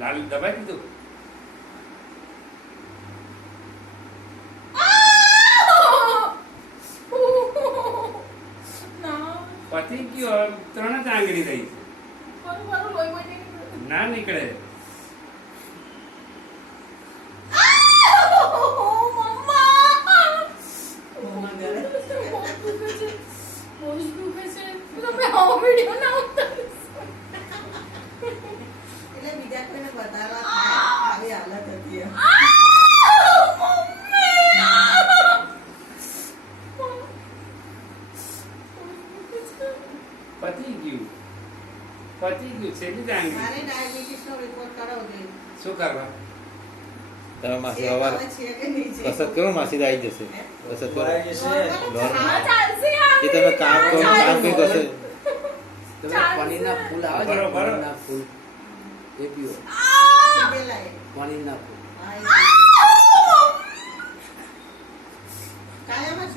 લાલ દબાઈ દીધું. પતી ગયો. 3 જ આંગળી રહી છે. ના નીકળે. બીજા કોઈને બતાવવા આવી હાલત હતી. પતી ગયું. છેલ્લી જ આંગળી. મારે ડાયાબિટીસનો રિપોર્ટ કરાવવો જોઈએ. શું કરવા? તમે માસી સવાર છે કે નહીં છે? કસરત કરો, માસી તો આવી જશે. કસરત કરો. હા, એ તમે કામ કરો, કામ કઈ કરશે. પાણીના ફૂલ આવે છે, બરોબર. પાણીના ફૂલ એ પીવો. પેલા એ. પાણીના ફૂલ હા, એ